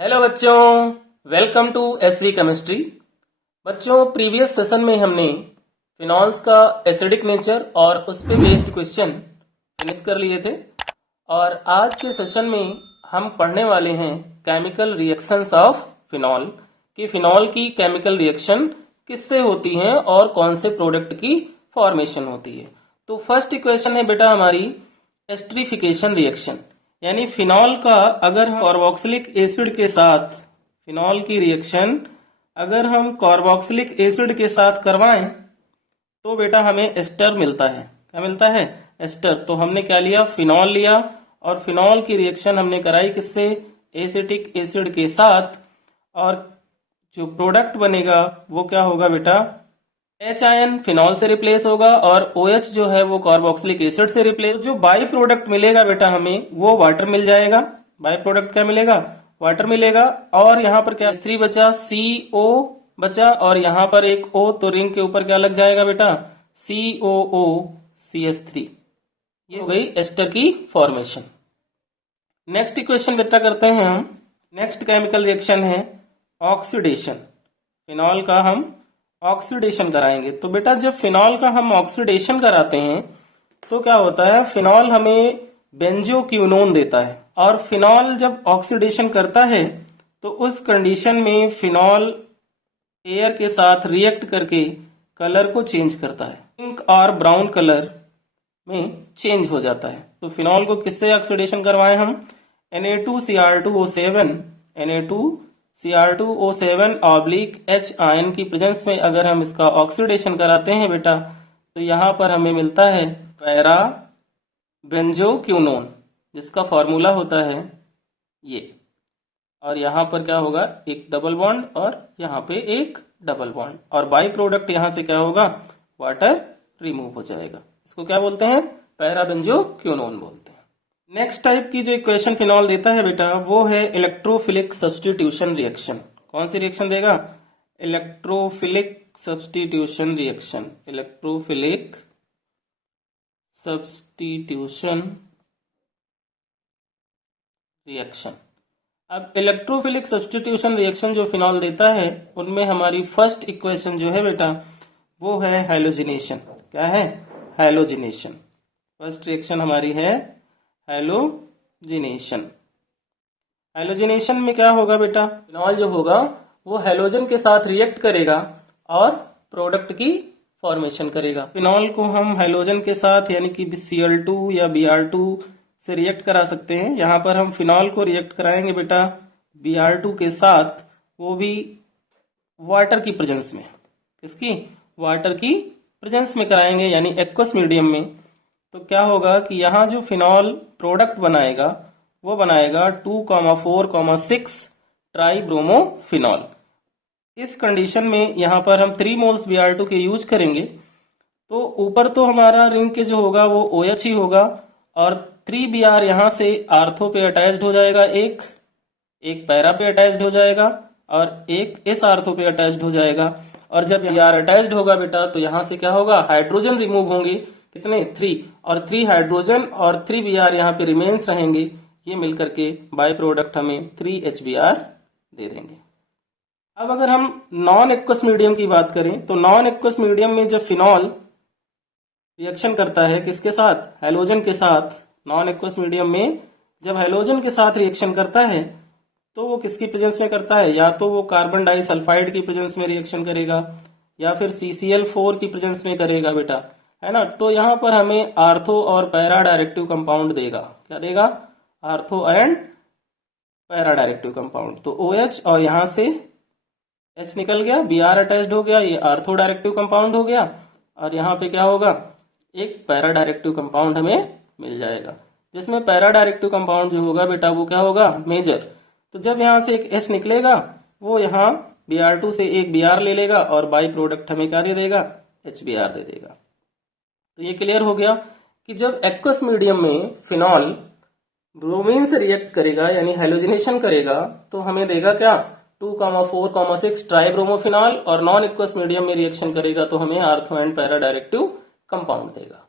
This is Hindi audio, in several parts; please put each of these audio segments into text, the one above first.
हेलो बच्चों, वेलकम टू एसवी केमिस्ट्री। बच्चों, प्रीवियस सेशन में हमने फिनॉल्स का एसिडिक नेचर और उस पे बेस्ड क्वेश्चन फिनिश कर लिए थे और आज के सेशन में हम पढ़ने वाले हैं केमिकल रिएक्शंस ऑफ फिनॉल कि फिनॉल की केमिकल रिएक्शन किससे होती हैं और कौन से प्रोडक्ट की फॉर्मेशन होती है। तो फर्स्ट इक्वेशन है बेटा हमारी एस्टरीफिकेशन रिएक्शन, यानी फिनॉल का अगर हम कार्बोक्सिलिक एसिड के साथ फिनॉल की रिएक्शन अगर हम कार्बोक्सिलिक एसिड के साथ करवाएं तो बेटा हमें एस्टर मिलता है। क्या मिलता है? एस्टर। तो हमने क्या लिया? फिनॉल लिया और फिनॉल की रिएक्शन हमने कराई किससे? एसिटिक एसिड के साथ, और जो प्रोडक्ट बनेगा वो क्या होगा बेटा? एच आयन फिनॉल से रिप्लेस होगा और OH जो है वो कार्बोक्सिलिक एसिड से रिप्लेस। जो बाई प्रोडक्ट मिलेगा बेटा हमें वो वाटर मिल जाएगा। बाई प्रोडक्ट क्या मिलेगा? वाटर मिलेगा। और यहाँ पर क्या H3 बचा, CO बचा और यहाँ पर एक O, तो रिंग के ऊपर क्या लग जाएगा बेटा? COO CH3। ये हो गई एस्टर की फॉर्मेशन। नेक्स्ट इक्वेशन बेटा करते हैं हम। नेक्स्ट केमिकल रिएक्शन है ऑक्सीडेशन। फिनॉल का हम ऑक्सीडेशन कराएंगे। तो बेटा जब फिनॉल का हम ऑक्सीडेशन कराते हैं तो क्या होता है? फिनॉल हमें बेंजोक्विनोन देता है और फिनॉल जब ऑक्सीडेशन करता है तो उस कंडीशन में फिनॉल एयर के साथ रिएक्ट करके कलर को चेंज करता है, पिंक और ब्राउन कलर में चेंज हो जाता है। तो फिनॉल को किससे ऑक्सीडेशन करवाएं हम? Na2Cr2O7 Na2Cr2O7 oblique H ion की प्रेजेंस में अगर हम इसका ऑक्सीडेशन कराते हैं बेटा तो यहाँ पर हमें मिलता है पैरा बेंजोक्विनोन, जिसका फॉर्मूला होता है ये। और यहाँ पर क्या होगा? एक डबल बॉन्ड और यहाँ पे एक डबल बॉन्ड, और बाई प्रोडक्ट यहाँ से क्या होगा? वाटर रिमूव हो जाएगा। इसको क्या बोलते हैं? पैरा बेंजोक्विनोन बोलते हैं। नेक्स्ट टाइप की जो इक्वेशन फिनॉल देता है बेटा वो है इलेक्ट्रोफिलिक सब्स्टिट्यूशन रिएक्शन। कौन सी रिएक्शन देगा? Electrophilic substitution reaction. Electrophilic substitution reaction. अब इलेक्ट्रोफिलिक सब्स्टिट्यूशन रिएक्शन जो फिनॉल देता है उनमें हमारी फर्स्ट इक्वेशन जो है बेटा वो है हैलोजिनेशन। क्या है? हैलोजिनेशन। फर्स्ट रिएक्शन हमारी है हैलोजिनेशन। हैलोजिनेशन में क्या होगा बेटा? फिनॉल जो होगा वो हैलोजन के साथ रिएक्ट करेगा और प्रोडक्ट की फॉर्मेशन करेगा। फिनॉल को हम हैलोजन के साथ यानी कि Cl2 या Br2 से रिएक्ट करा सकते हैं। यहाँ पर हम फिनॉल को रिएक्ट कराएंगे बेटा Br2 के साथ, वो भी वाटर की प्रेजेंस में। किसकी? वाटर की प्रेजेंस में कराएंगे, यानी एक्वस मीडियम में। तो क्या होगा कि यहाँ जो फिनॉल प्रोडक्ट बनाएगा वो बनाएगा 2,4,6 ट्राइब्रोमोफिनॉल। इस कंडीशन में यहाँ पर हम 3 मोल्स Br2 के यूज करेंगे तो ऊपर तो हमारा रिंग के जो होगा वो OH ही होगा और 3Br यहाँ से आर्थो पे अटैच्ड हो जाएगा, एक पैरा पे अटैच्ड हो जाएगा और एक इस आर्थो पे अटैच्ड हो जाएगा। और जब Br अटैच्ड होगा बेटा तो यहाँ से क्या होगा? हाइड्रोजन रिमूव होंगे। कितने? 3, और 3 हाइड्रोजन और 3Br यहाँ पे रिमेन्स रहेंगे। ये मिलकर के बाय प्रोडक्ट हमें 3HBr दे देंगे। अब अगर हम नॉन एक्वस मीडियम की बात करें तो नॉन एक्वस मीडियम में जब फिनॉल रिएक्शन करता है किसके साथ? हैलोजन के साथ। नॉन एक्वस मीडियम में जब हैलोजन के साथ रिएक्शन करता है तो वो किसकी प्रेजेंस में करता है? या तो वो कार्बन डाइसल्फाइड की प्रेजेंस में रिएक्शन करेगा या फिर CCl4 की प्रेजेंस में करेगा बेटा, है ना। तो यहाँ पर हमें आर्थो और पैरा डायरेक्टिव कंपाउंड देगा। क्या देगा? Ortho and para directive compound. तो OH और यहाँ से H निकल गया, Br अटैच्ड हो गया, ये आर्थो डायरेक्टिव कंपाउंड हो गया और यहाँ पे क्या होगा? एक पैरा डायरेक्टिव कंपाउंड हमें मिल जाएगा, जिसमें पैरा डायरेक्टिव कंपाउंड जो होगा बेटा वो क्या होगा? मेजर। तो जब यहाँ से एक H निकलेगा वो यहाँ Br2 से एक Br ले लेगा और बाई प्रोडक्ट हमें क्या दे देगा? HBr दे देगा। तो ये क्लियर हो गया कि जब एक्वस मीडियम में फिनॉल ब्रोमीन से रिएक्ट करेगा यानी हैलोजिनेशन करेगा तो हमें देगा क्या? 2,4,6 ट्राइब्रोमोफिनॉल, और नॉन एक्वस मीडियम में रिएक्शन करेगा तो हमें ortho and para directive compound देगा।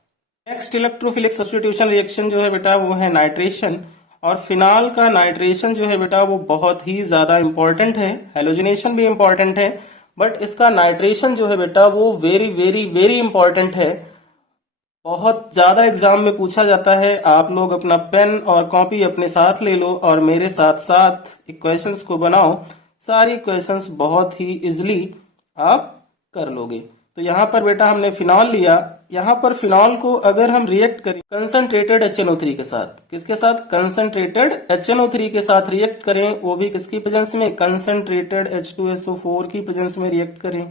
नेक्स्ट इलेक्ट्रोफिलिक सब्स्टिट्यूशन रिएक्शन जो है बेटा वो है नाइट्रेशन और फिनाल का नाइट्रेशन जो है बेटा वो बहुत ही ज्यादा इंपॉर्टेंट है, हेलोजिनेशन भी इंपॉर्टेंट है, बट इसका नाइट्रेशन जो है बेटा वो वेरी वेरी वेरी इंपॉर्टेंट है। बहुत ज्यादा एग्जाम में पूछा जाता है। आप लोग अपना पेन और कॉपी अपने साथ ले लो और मेरे साथ साथ इक्वेशंस को बनाओ। सारी इक्वेशंस बहुत ही इजिली आप कर लोगे। तो यहाँ पर बेटा हमने फिनॉल लिया। यहाँ पर फिनॉल को अगर हम रिएक्ट करें कंसंट्रेटेड HNO3 के साथ, किसके साथ? कंसंट्रेटेड HNO3 के साथ रिएक्ट करें, वो भी किसकी प्रेजेंस में? कंसंट्रेटेड H2SO4 की प्रेजेंस में रिएक्ट करें।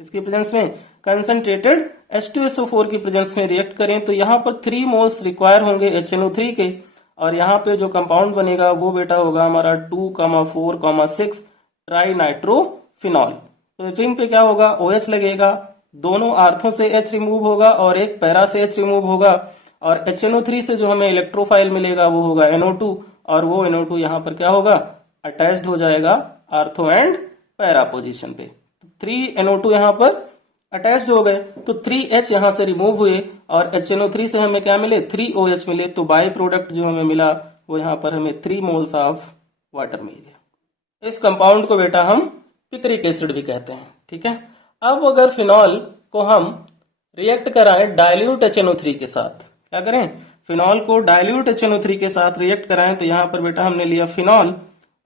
किसकी प्रेजेंस में? कंसंट्रेटेड H2SO4 की प्रेजेंस में रिएक्ट करें, तो यहाँ पर 3 मोल्स रिक्वायर होंगे HNO3 के, और यहाँ पे जो कंपाउंड बनेगा वो बेटा होगा हमारा 2,4,6 ट्राई नाइट्रोफिनॉल। तो रिंग पे क्या होगा? OH लगेगा, दोनों आर्थों से H रिमूव होगा और एक पैरा से H रिमूव होगा, और HNO3 से जो हमें इलेक्ट्रोफाइल मिलेगा वो होगा NO2, और वो NO2 यहाँ पर क्या होगा? अटैच्ड हो जाएगा आर्थो एंड पैरा पोजीशन पे। 3 NO2 यहाँ पर अटैच्ड हो गए, तो 3H यहाँ से रिमूव हुए और HNO3 से हमें क्या मिले? 3OH मिले। तो बाई प्रोडक्ट जो हमें मिला वो यहाँ पर हमें 3 मोल्स ऑफ वाटर मिल गया। इस कंपाउंड को बेटा हम पिक्रिक एसिड भी कहते हैं। ठीक है। अब अगर फिनॉल को हम रिएक्ट कराएं डाइल्यूट HNO3 के साथ, क्या करें? फिनॉल को डाइल्यूट HNO3 के साथ रिएक्ट कराएं, तो यहाँ पर बेटा हमने लिया फिनॉल,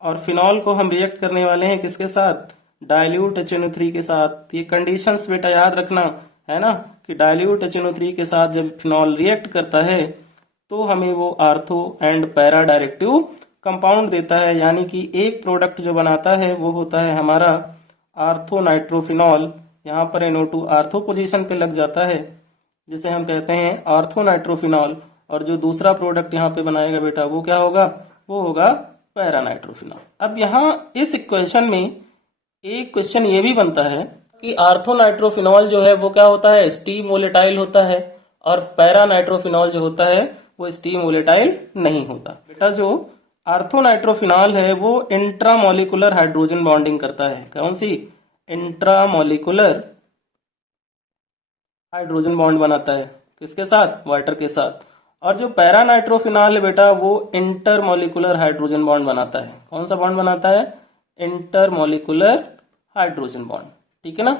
और फिनॉल को हम रिएक्ट करने वाले हैं किसके साथ? डाइल्यूट HNO3 के साथ। ये कंडीशंस बेटा याद रखना है ना, कि डाइल्यूट HNO3 के साथ जब फिनॉल रिएक्ट करता है तो हमें वो ortho and para directive compound देता है, यानी कि एक प्रोडक्ट जो बनाता है वो होता है हमारा आर्थो नाइट्रोफिनॉल। यहाँ पर NO2 आर्थो पोजीशन पे लग जाता है, जिसे हम कहते हैं आर्थो नाइट्रोफिनॉल, और जो दूसरा प्रोडक्ट यहाँ पे बनाएगा बेटा वो क्या होगा? वो होगा पैरा नाइट्रोफिनॉल। अब यहाँ इस इक्वेशन में एक क्वेश्चन ये भी बनता है कि आर्थो नाइट्रोफिनॉल जो है वो क्या होता है? स्टीम वोलेटाइल होता है, और पैरा नाइट्रोफिनॉल जो होता है वो स्टीम वोलेटाइल नहीं होता। बेटा जो आर्थो नाइट्रोफिनॉल है वो इंट्रामोलिकुलर हाइड्रोजन बॉन्डिंग करता है। कौन सी? इंट्रामोलिकुलर हाइड्रोजन बॉन्ड बनाता है, किसके साथ? वाटर के साथ। और जो पैरा नाइट्रोफिनॉल है बेटा वो इंटरमोलिकुलर हाइड्रोजन बॉन्ड बनाता है। कौन सा बॉन्ड बनाता है? Intermolecular hydrogen bond. ठीक है ना।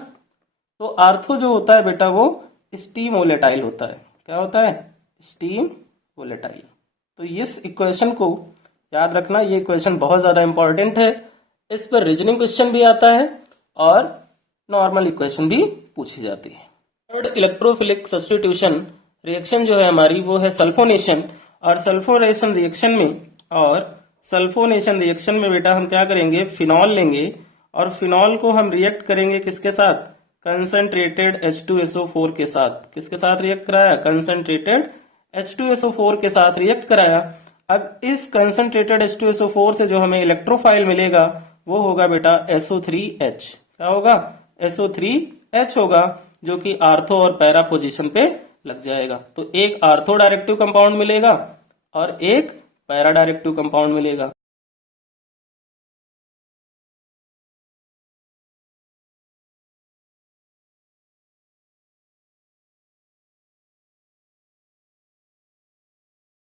तो आर्थो जो होता है बेटा वो स्टीम वोलेटाइल होता है। क्या होता है? Steam volatile. तो इस इक्वेशन को याद रखना, ये इक्वेशन बहुत ज्यादा इंपॉर्टेंट है। इस पर रीजनिंग क्वेश्चन भी आता है और नॉर्मल इक्वेशन भी पूछी जाती है। थर्ड इलेक्ट्रोफिलिक सब्स्टिट्यूशन रिएक्शन जो है हमारी वो है सल्फोनेशन। और सल्फोनेशन रिएक्शन में बेटा हम क्या करेंगे? फिनॉल लेंगे, और फिनॉल को हम रिएक्ट करेंगे किसके साथ? कंसंट्रेटेड H2SO4 के साथ। किसके साथ रिएक्ट कराया? कंसंट्रेटेड H2SO4 के साथ रिएक्ट कराया। अब इस कंसंट्रेटेड H2SO4 से जो हमें इलेक्ट्रोफाइल मिलेगा वो होगा बेटा SO3H। क्या होगा? SO3H होगा, जो कि आर्थो और पैरा पोजीशन पे लग जाएगा। तो एक आर्थो डायरेक्टिव कंपाउंड मिलेगा और एक पैरा डायरेक्टिव कंपाउंड मिलेगा।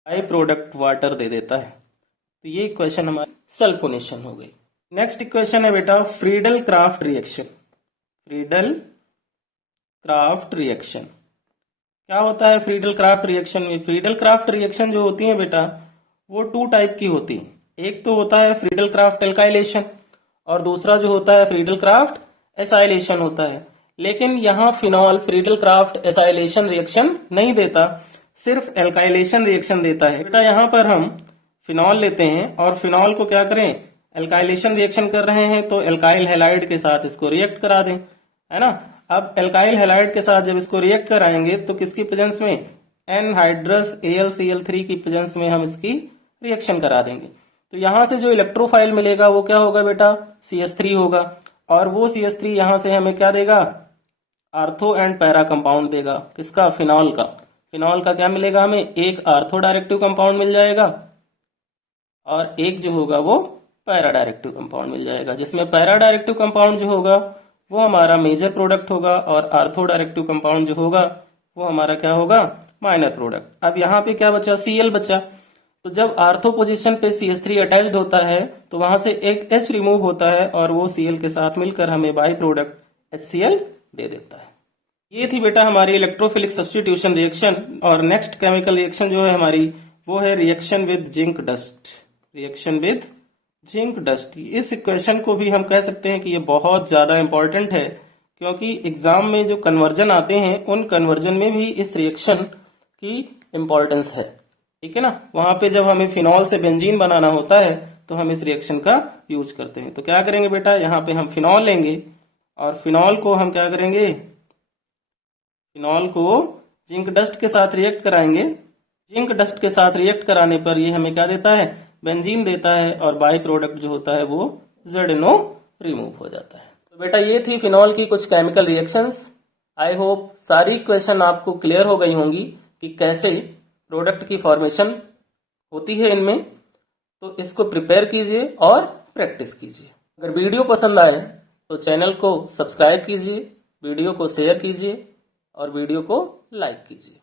बाई प्रोडक्ट वाटर दे देता है। तो ये इक्वेशन हमारी सल्फोनेशन हो गई। नेक्स्ट इक्वेशन है बेटा Friedel craft reaction. Friedel craft reaction क्या होता है? फ्रीडल क्राफ्ट रिएक्शन में, फ्रीडल क्राफ्ट रिएक्शन जो होती है बेटा वो 2 टाइप की होती है। एक तो होता है फ्रीडल क्राफ्ट एल्काइलेशन, और दूसरा जो होता है फ्रीडल क्राफ्ट एसाइलेशन होता है। लेकिन यहाँ phenol Friedel Crafts acylation reaction नहीं देता, सिर्फ एल्काइलेशन रिएक्शन देता है। बेटा यहाँ पर हम फिनॉल लेते हैं और फिनॉल को क्या करें? एल्काइलेशन रिएक्शन कर रहे हैं तो एल्काइल हैलाइड के साथ इसको रिएक्ट करा दें, है ना। अब एल्काइल हैलाइड के साथ जब इसको रिएक्ट कराएंगे तो किसकी प्रेजेंस में? एनहाइड्रस AlCl3 की प्रेजेंस में हम इसकी रिएक्शन करा देंगे। तो यहां से जो इलेक्ट्रोफाइल मिलेगा वो क्या होगा बेटा? CH3 होगा, और वो CH3 यहां से हमें क्या देगा? आर्थो एंड पैरा कंपाउंड देगा। किसका? फिनॉल का। फिनॉल का क्या मिलेगा हमें? एक आर्थो डायरेक्टिव कंपाउंड मिल जाएगा और एक जो होगा वो पैरा डायरेक्टिव कंपाउंड मिल जाएगा, जिसमें पैरा डायरेक्टिव कंपाउंड जो होगा वो हमारा मेजर प्रोडक्ट होगा और आर्थो डायरेक्टिव कंपाउंड जो होगा वो हमारा क्या होगा? Minor product. अब यहाँ पे क्या बचा? Cl बचा। तो जब आर्थो पोजीशन पे CH3 अटैच्ड होता है तो वहां से एक H रिमूव होता है और वो Cl के साथ मिलकर हमें बाई प्रोडक्ट HCl दे देता है। ये थी बेटा हमारी इलेक्ट्रोफिलिक सब्स्टिट्यूशन रिएक्शन। और नेक्स्ट केमिकल रिएक्शन जो है हमारी वो है reaction with zinc dust. Reaction with zinc dust, इस इक्वेशन को भी हम कह सकते हैं कि ये बहुत ज्यादा इंपॉर्टेंट है, क्योंकि एग्जाम में जो कन्वर्जन आते हैं उन कन्वर्जन में भी इस रिएक्शन की इंपॉर्टेंस है। ठीक है ना, वहां पे जब हमें फिनॉल से बेंजीन बनाना होता है तो हम इस रिएक्शन का यूज करते हैं। तो क्या करेंगे बेटा, यहाँ पे हम फिनॉल लेंगे और फिनॉल को हम क्या करेंगे, फिनॉल को जिंक डस्ट के साथ रिएक्ट कराएंगे। जिंक डस्ट के साथ रिएक्ट कराने पर ये हमें क्या देता है, बेंजीन देता है और बाई प्रोडक्ट जो होता है वो ZNO रिमूव हो जाता है। तो बेटा ये थी फिनॉल की कुछ केमिकल रिएक्शंस। आई होप सारी क्वेश्चन आपको क्लियर हो गई होंगी कि कैसे प्रोडक्ट की फॉर्मेशन होती है इनमें। तो इसको प्रिपेयर कीजिए और प्रैक्टिस कीजिए। अगर वीडियो पसंद आए तो चैनल को सब्सक्राइब कीजिए, वीडियो को शेयर कीजिए और वीडियो को लाइक कीजिए।